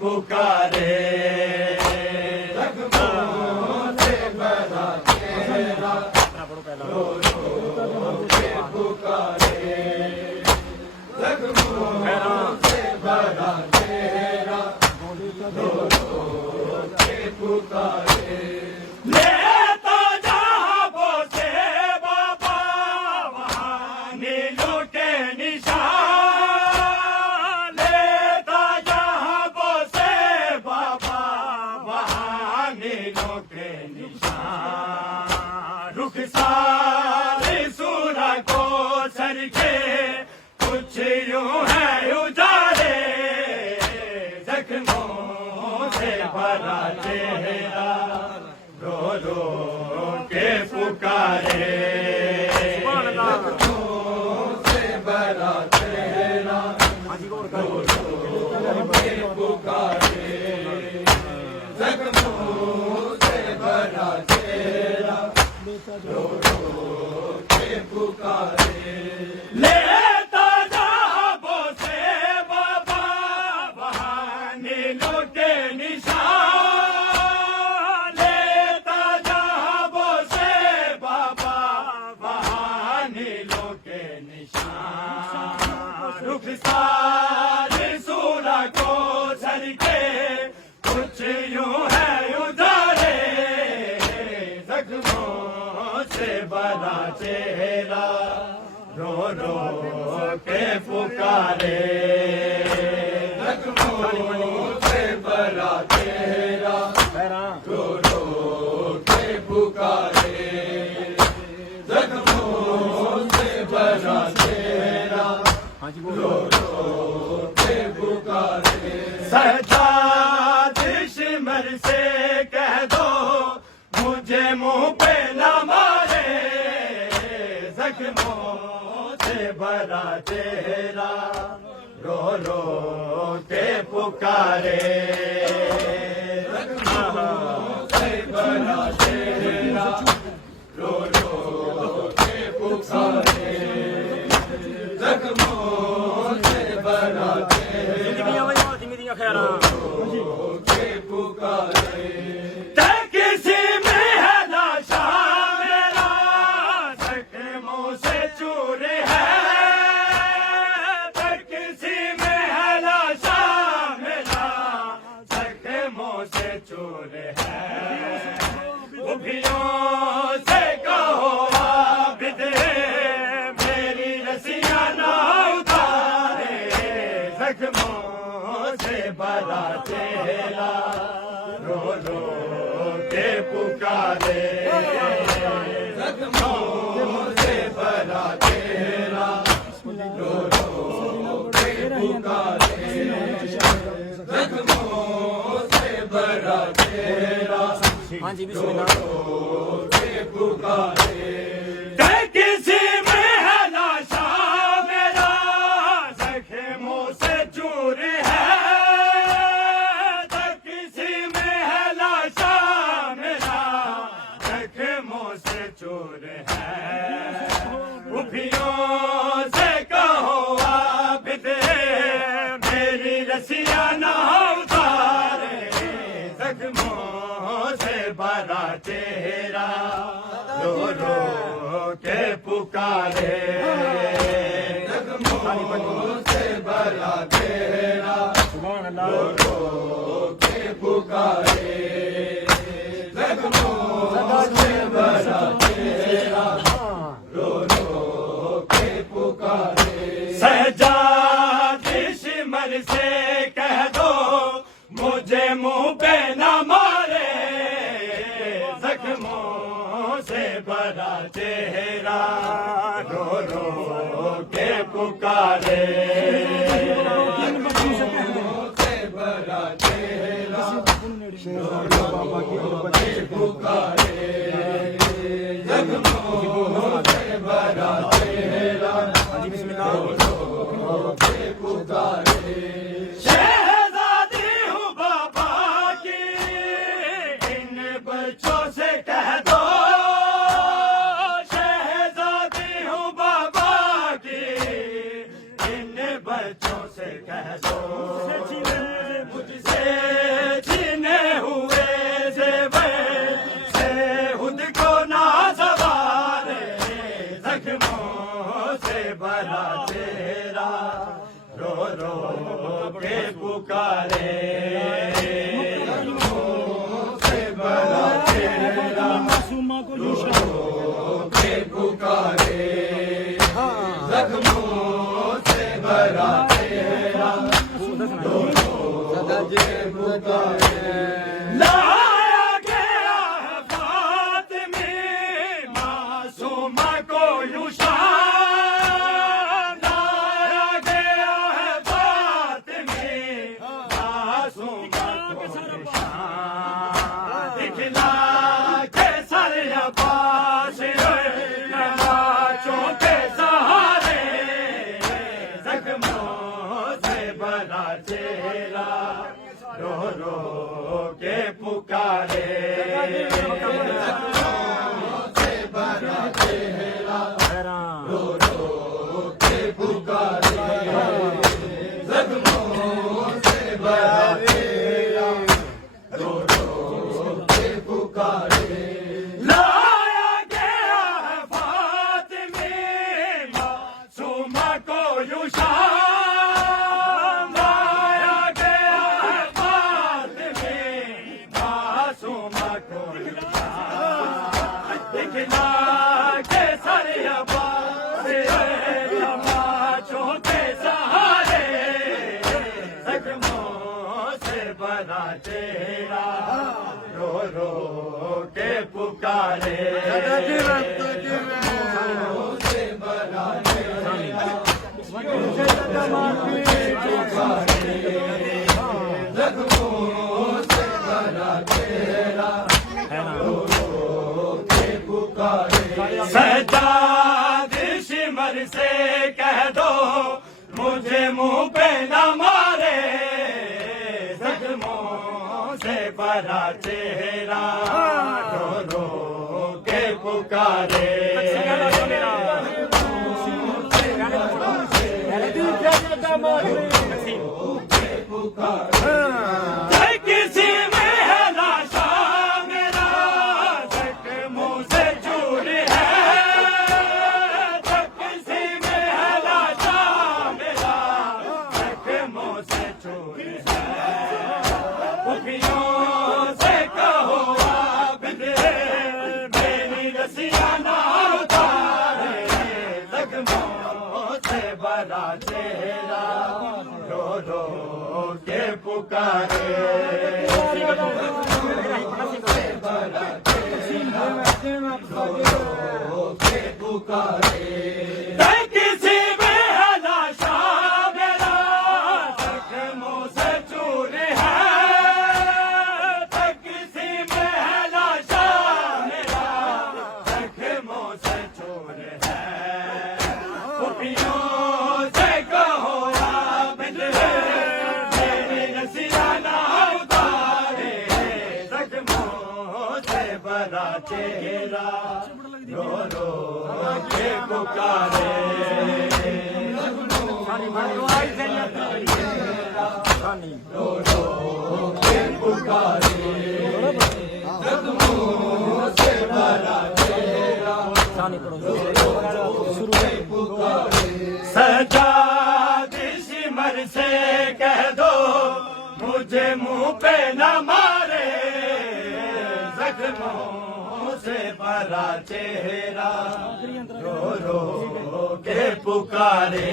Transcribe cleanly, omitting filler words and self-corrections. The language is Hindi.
पुकारे जख्मों से भरा चेहरा रो रो के पुकारे जख्मों से भरा चेहरा रो रो के पुकारे लेता जहां से बाबा वहां नीलों के निशान लेता जहां से बाबा वहां नीलों के निशान रुख सारे सूरा को सर के कुछ यूं है उजारे जख्मों से भरा चेहरा रो रो के पुकारे जख्मों से भरा चेहरा रो रो के पुकारे जख्मों से भरा चेहरा रो रो के पुकारे लेता जहां से बाबा वहां नीलों के निशान लेता जहां से बाबा वहां नीलों के निशान रुख सारे सूरा को सर के कुछ यूं है उजारे जख्मों से भरा चेहरा रो रो के पुकारे जख्मों से भरा चेहरा रो रो के पुकारे जख्मों से भरा चेहरा रो रो के पुकारे सजाद शिमर से कह दो मुझे मुंह पे न मारे जख्मों से भरा चेहरा रो रो के पुकारे जख्मों से भरा चेहरा रो रो के पुकारे जख्मों से भरा चेहरा रो रो के पुकारे किसी में है लाशा मेरा जख्मों से चूर है किसी में है लाशा मेरा जख्मों से चूर है उभियों से कहो आबिद मेरी रसियां ना उतारे जख्मों से भरा चेहरा रो रो के पुकारे जख्मों से भरा चेहरा रो रो के पुकारे जख्मों से भरा चेहरा रो रो के पुकारे किसी में है लाशा मेरा जख्मों से चूर है किसी में है लाशा मेरा जख्मों से चूर है उभियों से कहो आबिद मेरी रसियां ना उतारे जख्मों से भरा चेहरा रो रो के पुकारे जख्मों से भरा चेहरा रो रो के पुकारे जख्मों से भरा चेहरा रो रो के पुकारे सजाद शिमर से कह दो मुझे मुंह पे न मारे जख्मों से भरा चेहरा रो रो के पुकारे जख्मों से भरा चेहरा रो रो के पुकारे जख्मों से भरा चेहरा रो रो के पुकारे शहजादी हूँ बाबा की इन बच्चों से कह दो शहजादी हूँ बाबा की इन बच्चों से कह दो मुझसे के पुकारे लाया गया है फातिमी मासूमा को यूं शान लाया गया है फातिमी मासूमा को यूं शान दिखला के सर अब्बास नमाज़ों के सहारे जख्मों से भरा चेहरा रो रो के पुकारे लाया गया है फातिमी मासूमा को यूं शान लाया गया है फातिमी मासूमा को यूं शान दिखला के सर अब्बास नमाज़ों के सहारे जख्मों से भरा चेहरा रो रो के पुकारे सजाद सिमर से कह दो मुझे मुंह पे न मारे जख्मों से भरा चेहरा रो रो के पुकारे किसी में है लाशा मेरा जख्मों से चूर है किसी में है लाशा मेरा जख्मों से चूर है खुफियों से कहो आप मेरी रसिया ना उतारे जख्मों से भरा चेहरा रो रो के पुकारे किसी में है लाशा मेरा जख्मों से चूर है किसी में है लाशा मेरा जख्मों से चूर है खुफियों से कहो आप मेरी रसिया ना उतारे जख्मों से भरा चेहरा रो रो के पुकारे रो रो के पुकारे जख्मों से भरा चेहरा सजाद सिमर से कह दो मुझे मुंह पे न मारे जख्मों से भरा चेहरा रो रो के पुकारे